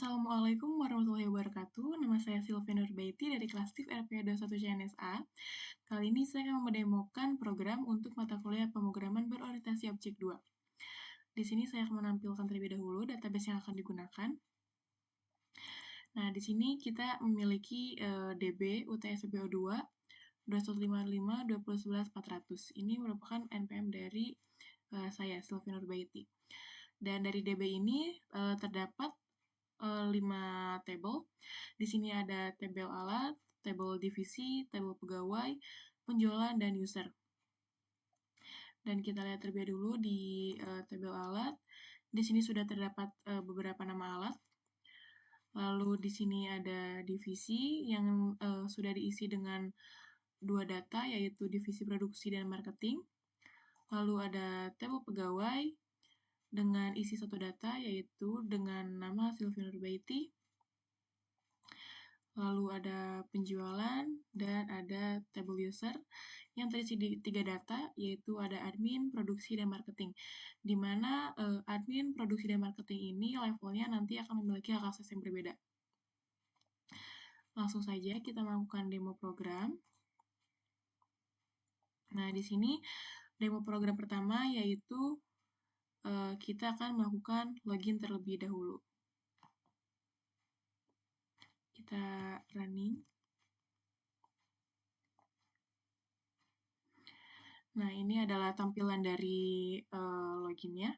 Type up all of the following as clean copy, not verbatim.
Assalamualaikum warahmatullahi wabarakatuh. Nama saya Sylvia Nurbaiti dari kelas TIF RP 21 CNSA. Kali ini saya akan mendemokan program untuk mata kuliah pemrograman berorientasi objek 2. Di sini saya akan menampilkan terlebih dahulu database yang akan digunakan. Nah, di sini kita memiliki DB UTS PPO2 2155 2011 400. Ini merupakan NPM dari saya, Sylvia Nurbaiti. Dan dari DB ini terdapat 5 tabel. Di sini ada tabel alat, tabel divisi, tabel pegawai, penjualan, dan user. Dan kita lihat terlebih dulu di tabel alat. Di sini sudah terdapat beberapa nama alat. Lalu di sini ada divisi yang sudah diisi dengan 2 data, yaitu divisi produksi dan marketing. Lalu ada tabel pegawai dengan isi 1 data, yaitu dengan nama Sylvia Nurbaiti. Lalu ada penjualan, dan ada tabel user yang terisi di 3 data, yaitu ada admin, produksi, dan marketing. Di mana admin, produksi, dan marketing ini levelnya nanti akan memiliki hak akses yang berbeda. Langsung saja kita melakukan demo program. Nah, di sini demo program pertama yaitu kita akan melakukan login terlebih dahulu. Kita running. Nah, ini adalah tampilan dari loginnya.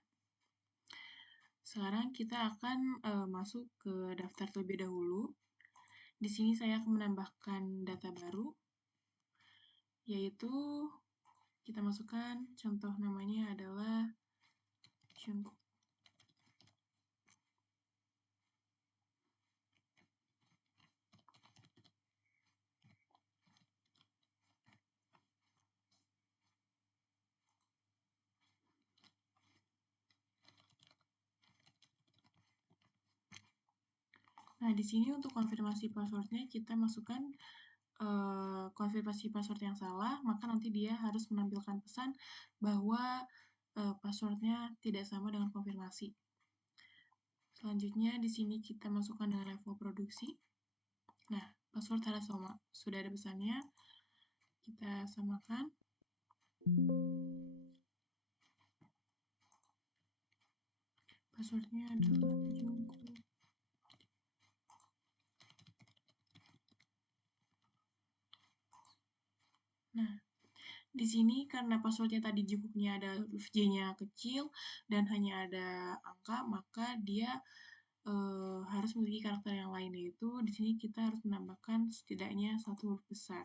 Sekarang kita akan masuk ke daftar terlebih dahulu. Di sini saya akan menambahkan data baru, yaitu kita masukkan contoh namanya adalah Jungkook. Nah, di sini untuk konfirmasi passwordnya kita masukkan konfirmasi password yang salah, maka nanti dia harus menampilkan pesan bahwa passwordnya tidak sama dengan konfirmasi. Selanjutnya di sini kita masukkan dengan level produksi. Nah, password harus sama. Sudah ada pesannya. Kita samakan. Passwordnya adalah Jungkook. Nah, di sini karena passwordnya tadi Jungkooknya ada huruf J-nya kecil dan hanya ada angka, maka dia harus memiliki karakter yang lain, yaitu di sini kita harus menambahkan setidaknya 1 huruf besar.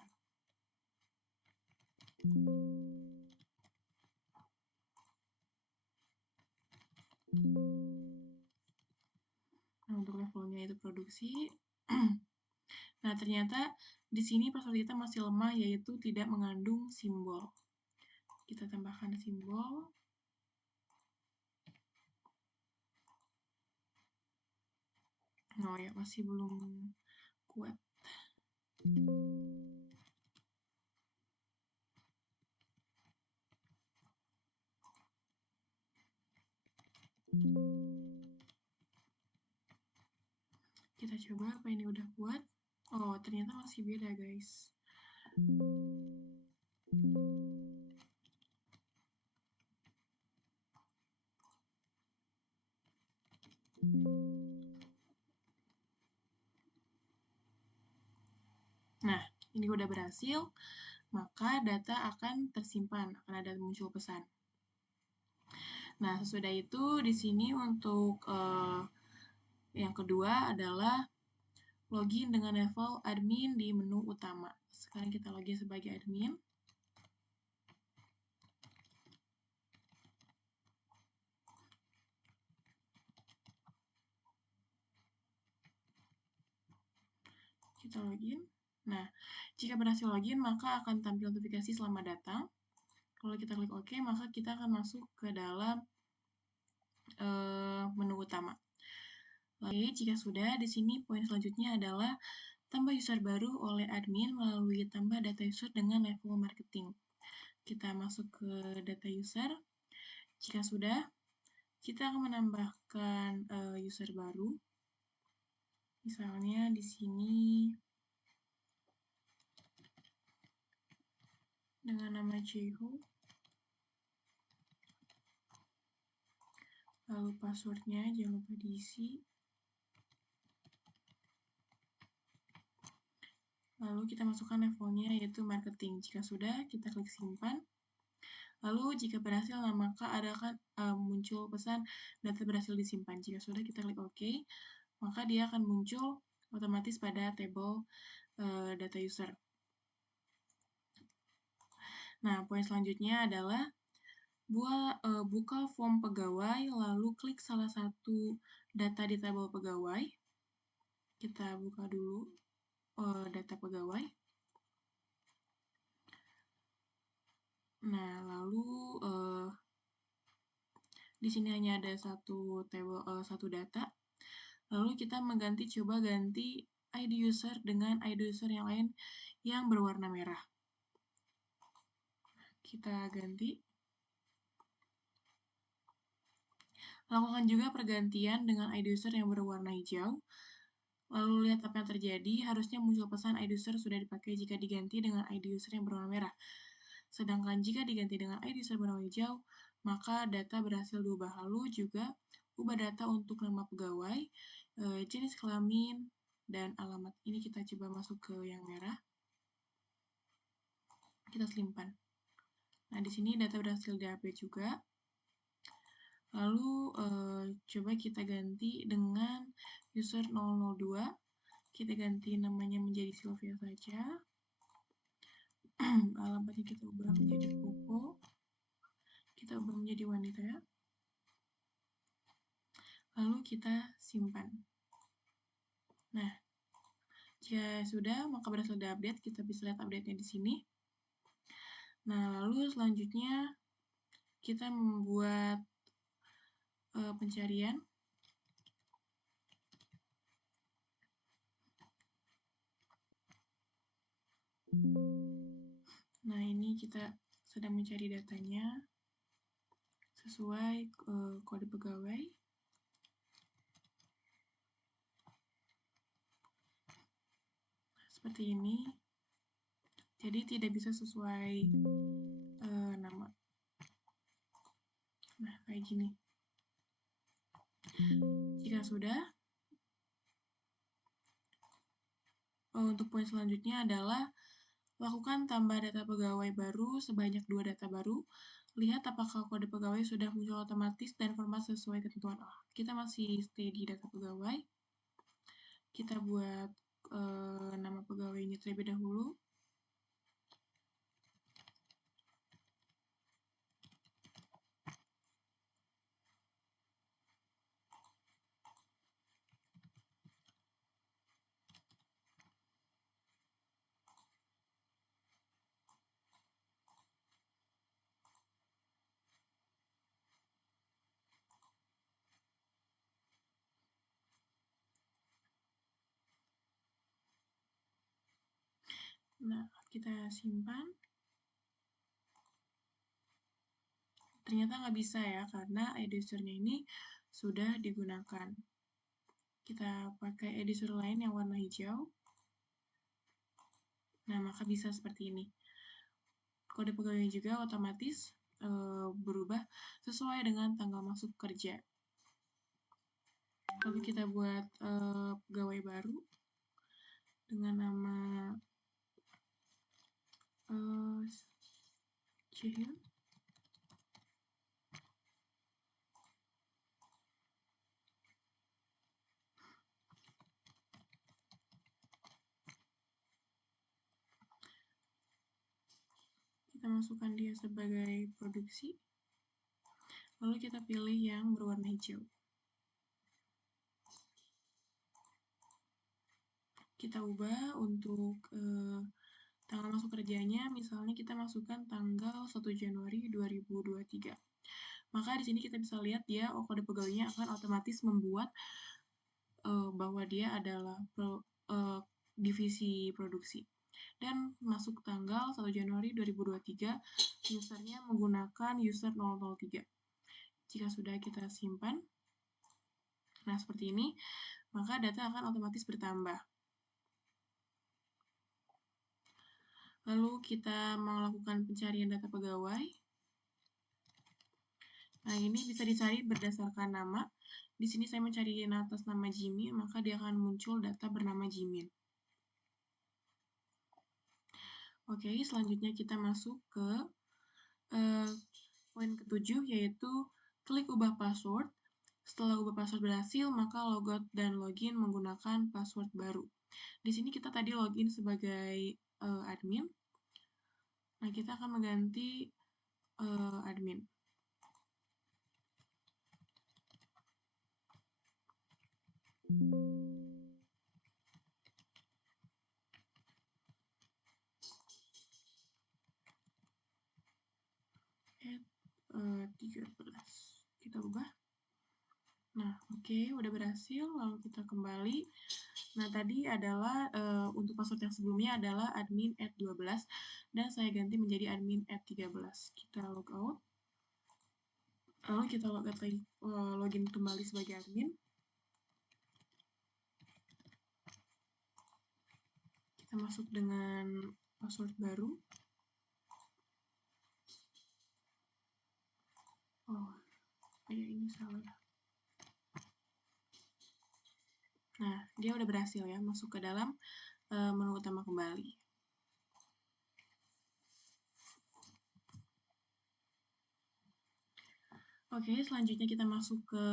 Nah, untuk levelnya itu produksi. Nah, ternyata di sini password kita masih lemah, yaitu tidak mengandung simbol. Kita tambahkan simbol. Oh ya, masih belum kuat. Kita coba apa ini udah kuat. Oh, ternyata masih beda, guys. Nah, ini udah berhasil, maka data akan tersimpan, akan ada muncul pesan. Nah, sesudah itu di sini untuk yang kedua adalah login dengan level admin di menu utama. Sekarang kita login sebagai admin. Kita login. Nah, jika berhasil login, maka akan tampil notifikasi selamat datang. Kalau kita klik OK, maka kita akan masuk ke dalam menu utama. Oke, jika sudah, di sini poin selanjutnya adalah tambah user baru oleh admin melalui tambah data user dengan level marketing. Kita masuk ke data user. Jika sudah, kita akan menambahkan user baru. Misalnya di sini dengan nama Jehu, lalu passwordnya jangan lupa diisi, lalu kita masukkan levelnya yaitu marketing. Jika sudah, kita klik simpan. Lalu jika berhasil, maka akan muncul pesan data berhasil disimpan. Jika sudah, kita klik OK, maka dia akan muncul otomatis pada tabel data user. Nah, poin selanjutnya adalah buka form pegawai, lalu klik salah satu data di tabel pegawai. Kita buka dulu data pegawai. Nah, lalu di sini hanya ada satu data. Lalu kita coba ganti ID user dengan ID user yang lain yang berwarna merah. Kita ganti. Lakukan juga pergantian dengan ID user yang berwarna hijau. Lalu lihat apa yang terjadi, harusnya muncul pesan ID user sudah dipakai jika diganti dengan ID user yang berwarna merah. Sedangkan jika diganti dengan ID user berwarna hijau, maka data berhasil diubah. Lalu juga ubah data untuk nama pegawai, jenis kelamin, dan alamat. Ini kita coba masuk ke yang merah. Kita simpan. Nah, di sini data berhasil di-update juga. Lalu coba kita ganti dengan user 002. Kita ganti namanya menjadi Sylvia saja. Alamatnya kita ubah menjadi Koko. Kita ubah menjadi wanita. Lalu kita simpan. Nah, jika sudah, maka berhasil di-update. Kita bisa lihat update-nya di sini. Nah, lalu selanjutnya kita membuat pencarian. Nah, ini kita sedang mencari datanya sesuai kode pegawai. Seperti ini. Jadi tidak bisa sesuai nama. Nah, kayak gini. Jika sudah, untuk poin selanjutnya adalah lakukan tambah data pegawai baru sebanyak 2 data baru. Lihat apakah kode pegawai sudah muncul otomatis dan format sesuai ketentuan. Kita masih stay di data pegawai. Kita buat nama pegawainya terlebih dahulu. Nah, kita simpan. Ternyata nggak bisa ya, karena editornya ini sudah digunakan. Kita pakai editor lain yang warna hijau. Nah, maka bisa seperti ini. Kode pegawai juga otomatis berubah sesuai dengan tanggal masuk kerja. Lalu kita buat pegawai baru dengan nama Cihil. Kita masukkan dia sebagai produksi. Lalu kita pilih yang berwarna hijau. Kita ubah untuk tanggal masuk kerjanya, misalnya kita masukkan tanggal 1 Januari 2023. Maka di sini kita bisa lihat dia kode pegawainya akan otomatis membuat bahwa dia adalah divisi produksi. Dan masuk tanggal 1 Januari 2023, usernya menggunakan user 003. Jika sudah, kita simpan. Nah, seperti ini, maka data akan otomatis bertambah. Lalu kita melakukan pencarian data pegawai. Nah, ini bisa dicari berdasarkan nama. Di sini saya mencari atas nama Jimin, maka dia akan muncul data bernama Jimin. Oke, selanjutnya kita masuk ke poin ke-7, yaitu klik ubah password. Setelah ubah password berhasil, maka logout dan login menggunakan password baru. Di sini kita tadi login sebagai admin. Nah, kita akan mengganti admin. At 13. Kita ubah. Nah, oke, udah berhasil. Lalu kita kembali. Nah, tadi adalah untuk password yang sebelumnya adalah admin @12 dan saya ganti menjadi admin @13. Kita logout. Lalu kita login kembali sebagai admin. Kita masuk dengan password baru. Oh, kayak ini salah. Nah, dia udah berhasil ya masuk ke dalam menu utama kembali. Oke, selanjutnya kita masuk ke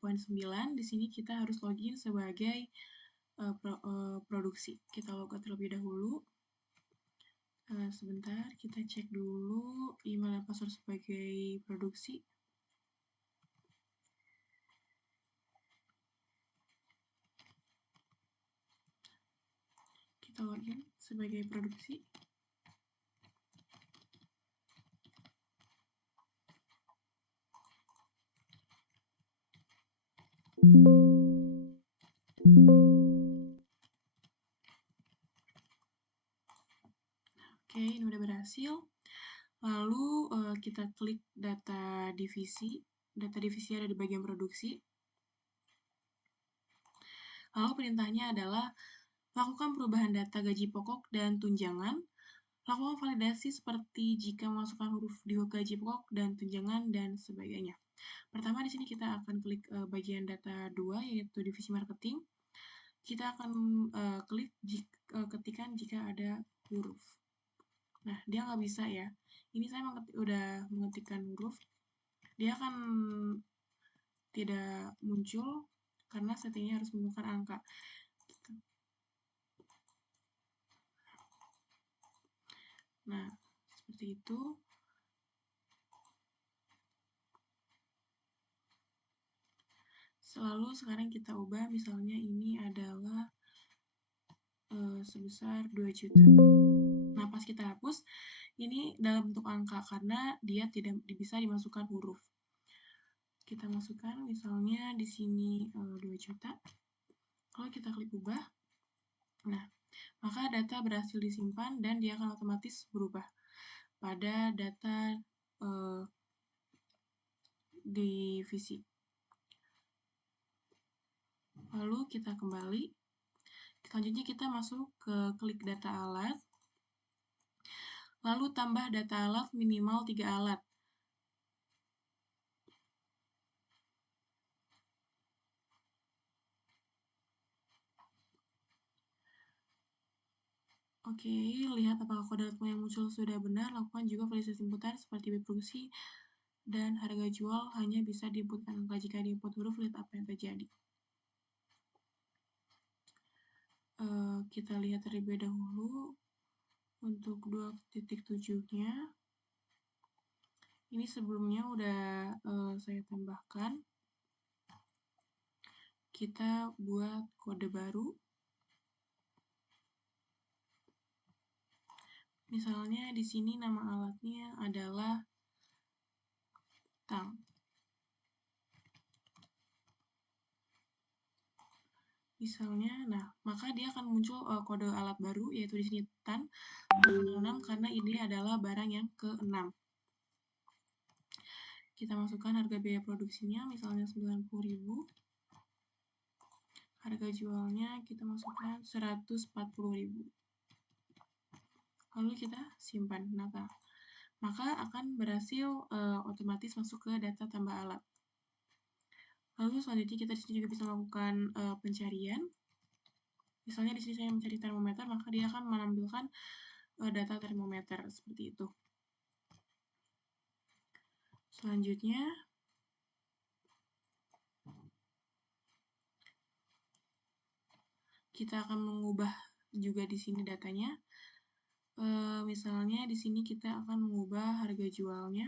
poin 9. Di sini kita harus login sebagai produksi. Kita logout terlebih dahulu. Sebentar, kita cek dulu email dan password sebagai produksi. Kita login sebagai produksi. Oke, ini udah berhasil. Lalu kita klik data divisi. Data divisi ada di bagian produksi. Lalu perintahnya adalah lakukan perubahan data gaji pokok dan tunjangan. Lakukan validasi seperti jika memasukkan huruf di gaji pokok dan tunjangan dan sebagainya. Pertama di sini kita akan klik bagian data 2 yaitu divisi marketing. Kita akan klik ketikan jika ada huruf. Nah, dia nggak bisa ya. Ini saya udah mengetikkan huruf. Dia akan tidak muncul karena settingnya harus menggunakan angka. Nah, seperti itu. Lalu sekarang kita ubah, misalnya ini adalah sebesar 2 juta. Nah, pas kita hapus, ini dalam bentuk angka karena dia tidak bisa dimasukkan huruf. Kita masukkan misalnya di sini 2 juta. Kalau kita klik ubah, nah, maka data berhasil disimpan dan dia akan otomatis berubah pada data divisi. Lalu kita kembali. Selanjutnya kita masuk ke klik data alat. Lalu tambah data alat minimal 3 alat. Oke, lihat apakah kode yang muncul sudah benar. Lakukan juga validasi inputan seperti produksi dan harga jual hanya bisa diinputkan angka. Jika diinput huruf, lihat apa yang terjadi. Kita lihat terlebih dahulu untuk 2.7-nya. Ini sebelumnya udah saya tambahkan. Kita buat kode baru. Misalnya di sini nama alatnya adalah tang. Misalnya, nah, maka dia akan muncul kode alat baru, yaitu di sini TAN 6 karena ini adalah barang yang ke-6. Kita masukkan harga biaya produksinya, misalnya 90.000. Harga jualnya kita masukkan 140.000. Lalu kita simpan. Maka akan berhasil otomatis masuk ke data tambah alat. Lalu selanjutnya kita di sini juga bisa melakukan pencarian. Misalnya di sini saya mencari termometer, maka dia akan menampilkan data termometer seperti itu. Selanjutnya kita akan mengubah juga di sini datanya. Misalnya di sini kita akan mengubah harga jualnya.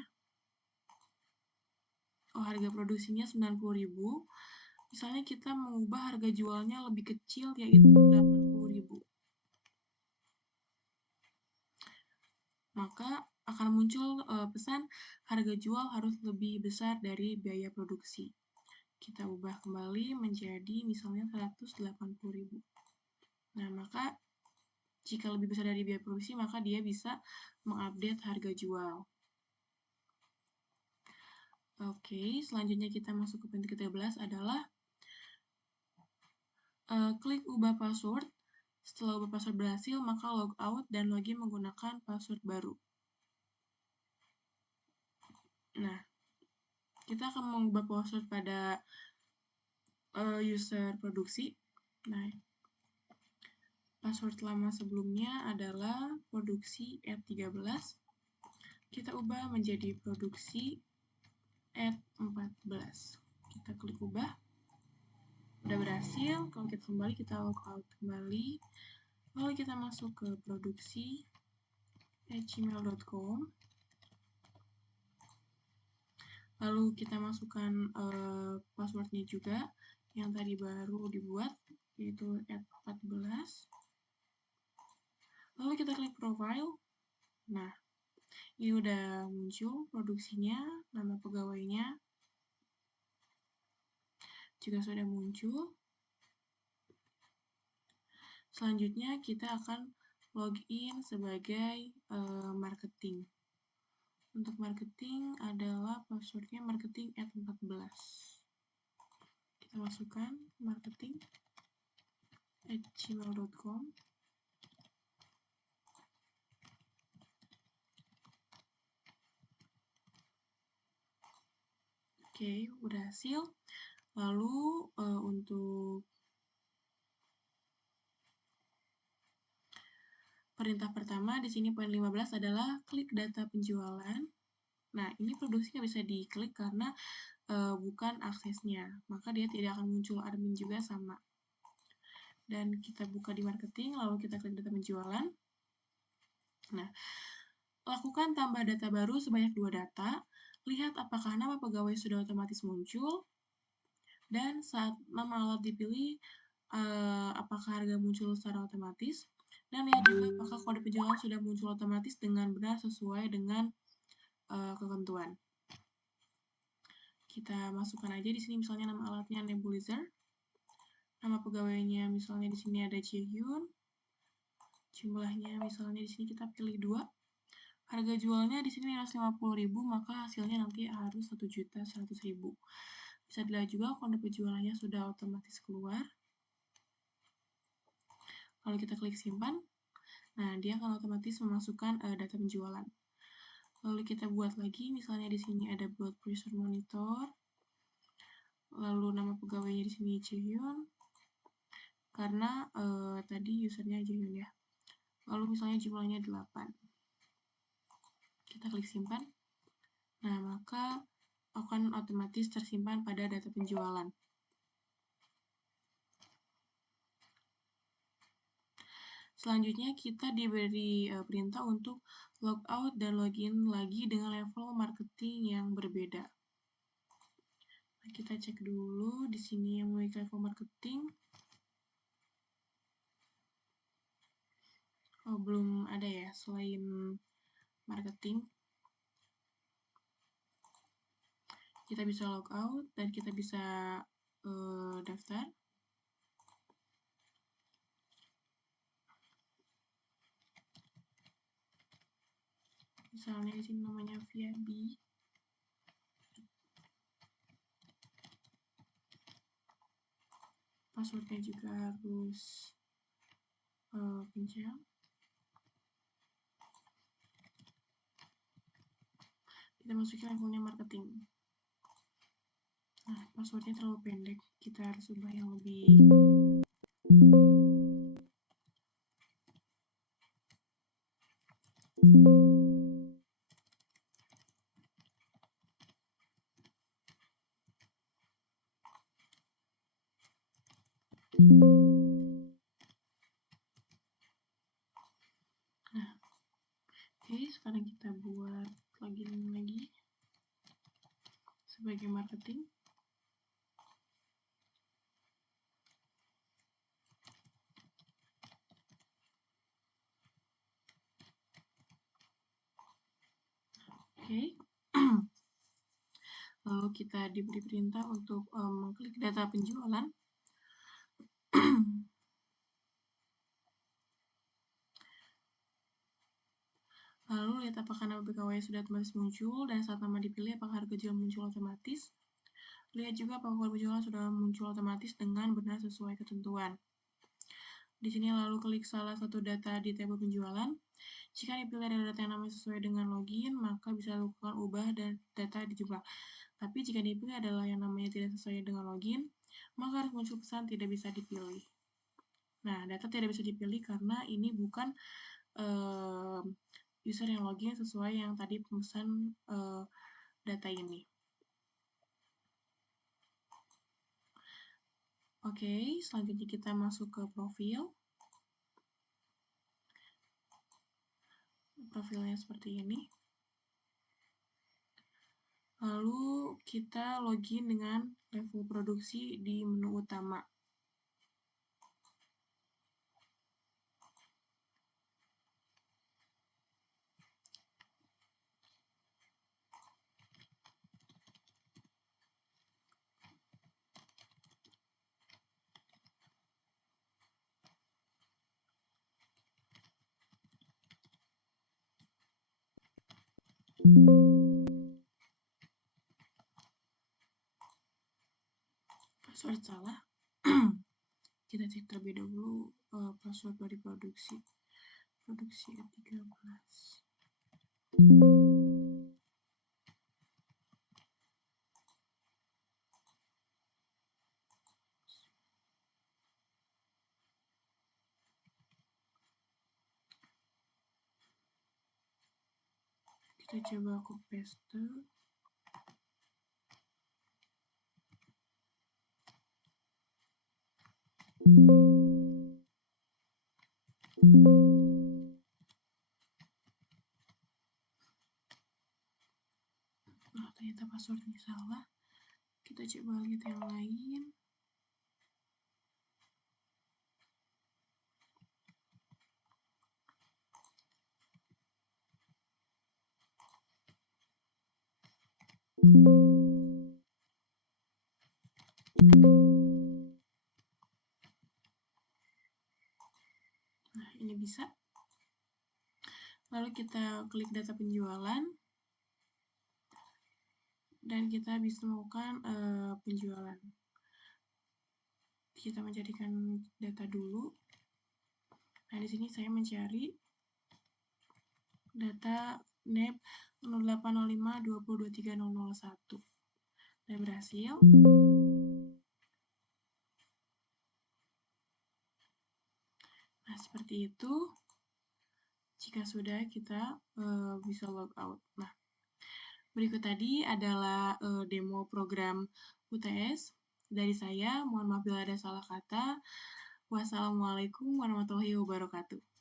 Harga produksinya 90.000. Misalnya kita mengubah harga jualnya lebih kecil, yaitu 80.000. Maka akan muncul pesan harga jual harus lebih besar dari biaya produksi. Kita ubah kembali menjadi misalnya 180.000. Nah, maka jika lebih besar dari biaya produksi, maka dia bisa mengupdate harga jual. Oke, selanjutnya kita masuk ke poin ke-13 adalah klik ubah password. Setelah ubah password berhasil, maka logout dan login menggunakan password baru. Nah, kita akan mengubah password pada user produksi. Nah, password lama sebelumnya adalah produksi @13. Kita ubah menjadi produksi @14. Kita klik ubah. Udah berhasil. Kalau kita kembali, kita logout kembali. Lalu kita masuk ke produksi @gmail.com. Lalu kita masukkan passwordnya juga yang tadi baru dibuat, yaitu @14. Lalu kita klik profile. Nah, ini udah muncul produksinya, nama pegawainya juga sudah muncul. Selanjutnya kita akan login sebagai marketing. Untuk marketing adalah passwordnya marketing @14. Kita masukkan marketing @gmail.com. Oke, udah hasil. Lalu untuk perintah pertama di sini poin 15 adalah klik data penjualan. Nah, ini produksi nggak bisa diklik karena bukan aksesnya, maka dia tidak akan muncul admin juga sama. Dan kita buka di marketing, lalu kita klik data penjualan. Nah, lakukan tambah data baru sebanyak 2 data. Lihat apakah nama pegawai sudah otomatis muncul. Dan saat nama alat dipilih, apakah harga muncul secara otomatis. Dan lihat juga apakah kode penjualan sudah muncul otomatis dengan benar sesuai dengan ketentuan. Kita masukkan aja di sini misalnya nama alatnya nebulizer. Nama pegawainya misalnya di sini ada Jaehyun. Jumlahnya misalnya di sini kita pilih 2. Harga jualnya di sini 150.000, maka hasilnya nanti harus 1.100.000. Bisa dilihat juga kode penjualannya sudah otomatis keluar. Lalu kita klik simpan. Nah, dia akan otomatis memasukkan data penjualan. Lalu kita buat lagi, misalnya di sini ada blood pressure monitor. Lalu nama pegawainya di sini Jaehyun. Karena tadi usernya Jaehyun ya. Lalu misalnya jumlahnya 8. Kita klik simpan. Nah, maka akan otomatis tersimpan pada data penjualan. Selanjutnya kita diberi perintah untuk logout dan login lagi dengan level marketing yang berbeda. Nah, kita cek dulu di sini yang memiliki level marketing. Oh, belum ada ya selain marketing. Kita bisa logout dan kita bisa daftar. Misalnya di sini namanya Viabi. passwordnya juga harus kencang. Kita masukin levelnya marketing. Nah, passwordnya terlalu pendek, kita harus ubah yang lebih Nah, oke, sekarang kita buat login lagi sebagai marketing. Oke. Lalu kita diberi perintah untuk mengklik data penjualan. Lalu lihat apakah nama BKW sudah otomatis muncul, dan saat nama dipilih apakah harga jual muncul otomatis. Lihat juga apakah penjualan sudah muncul otomatis dengan benar sesuai ketentuan. Di sini lalu klik salah satu data di tabel penjualan. Jika dipilih ada data yang namanya sesuai dengan login, maka bisa lakukan ubah dan data dijumlah. Tapi jika dipilih adalah yang namanya tidak sesuai dengan login, maka harus muncul pesan tidak bisa dipilih. Nah, data tidak bisa dipilih karena ini bukan user yang login sesuai yang tadi pemesan data ini. Oke, selanjutnya kita masuk ke profil. Profilnya seperti ini. Lalu kita login dengan level produksi di menu utama. Password salah. Kita cek terlebih dahulu password dari produksi 13. Kita coba aku paste. Nah, ternyata passwordnya salah. Kita coba lihat yang lain. Nah, ini bisa. Lalu kita klik data penjualan. Dan kita bisa melakukan penjualan. Kita mencarikan data dulu. Nah, di sini saya mencari data NEP 080520230001. Dan berhasil. Nah, seperti itu. Jika sudah, kita bisa log out. Nah, berikut tadi adalah demo program UTS dari saya. Mohon maaf bila ada salah kata. Wassalamualaikum warahmatullahi wabarakatuh.